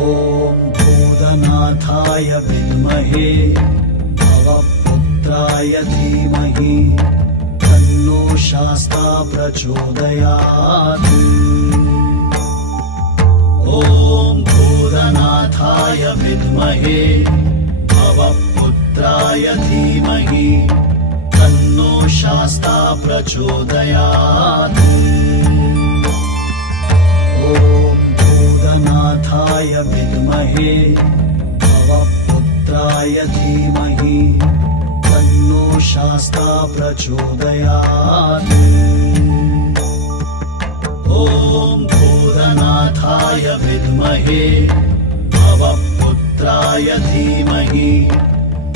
ॐ भूतनाथाय विद्महे भवपुत्राय धीमहि तन्नो शास्ता प्रचोदयात्। ॐ भूतनाथाय विद्महे भवपुत्राय धीमहि तन्नो शास्ता प्रचोदयात्। ॐ भूतनाथाय विद्महे भवपुत्राय धीमहि तन्नो शास्ता प्रचोदयात्। ॐ भूतनाथाय विद्महे भवपुत्राय धीमहि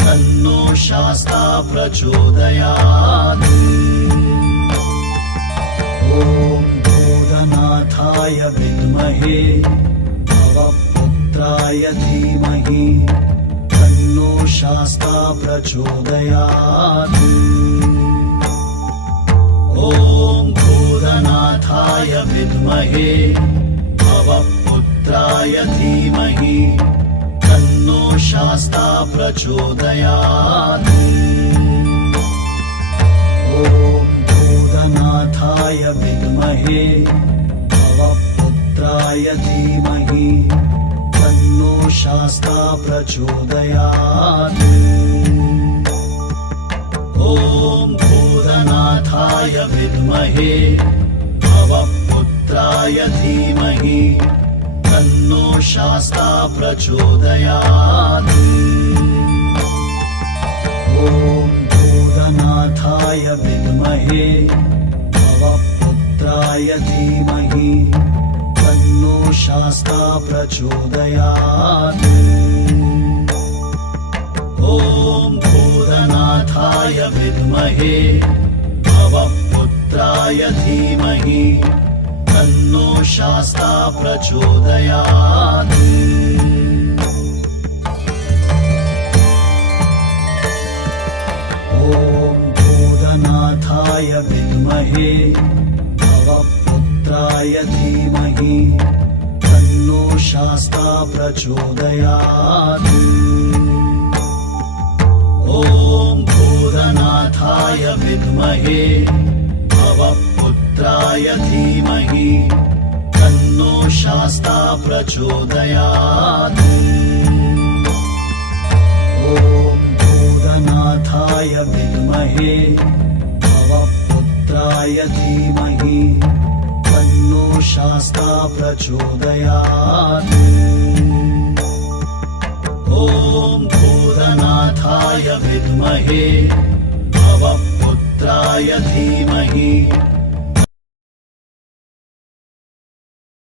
तन्नो शास्ता प्रचोदयात्। ॐ भूतनाथाय विद्महे भवपुत्राय धीमहि तन्नो शास्ता प्रचोदयात्। ॐ भूतनाथाय विद्महे भवपुत्राय धीमहि तन्नो शास्ता प्रचोदयात्। ॐ भूतनाथाय विद्महे भवपुत्राय धीमहि तन्नो शास्ता प्रचोदयात्। ॐ भूतनाथाय विद्महे भवपुत्राय धीमहि तन्नो शास्ता प्रचोदयात्। ॐ भूतनाथाय विद्महे भवपुत्राय धीमहि तन्नो शास्ता प्रचोदयात्। ॐ भूतनाथाय विद्महे भवपुत्राय धीमहि तन्नो शास्ता प्रचोदयात्। ॐ भूतनाथाय विद्महे भवपुत्राय धीमहि तन्नो शास्ता प्रचोदयात्। ॐ भूतनाथाय विद्महे भवपुत्राय धीमहि तन्नो शास्ता प्रचोदयात्। ॐ भूतनाथाय विद्महे भवपुत्राय धीमहि तन्नो शास्ता प्रचोदयात्। ॐ भूतनाथाय विद्महे भवपुत्राय धीमहि